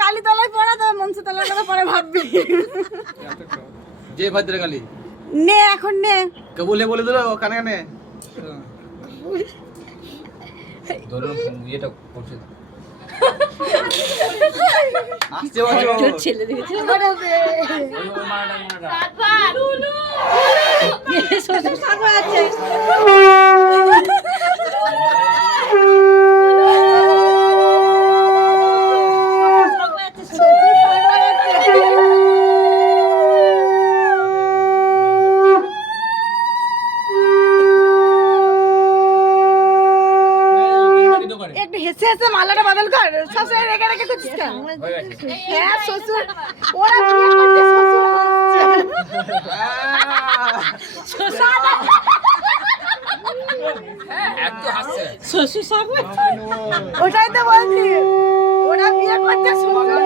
কালীতলায় পড়া তো মনসুতলার কথা পরে ভাববি। যে ভদ্রকালী নে এখন নে কবুলে বলে দিল কানে কানে ধরুন এটা করছে আসছে বাজো ছেলে দেখেছিস শ্বশুর শাশুড়ি আছে একটু হেসে হেসে মালাটা বদল কর শ্বশুর রেখে রেখে করছিস কেন? হ্যাঁ শ্বশুর ওরা বিয়ে করছে শ্বশুর এত হাসছে শ্বশুর শাশুড়ি ওটাই তো বলছি ওরা বিয়ে করছে শ্বশুর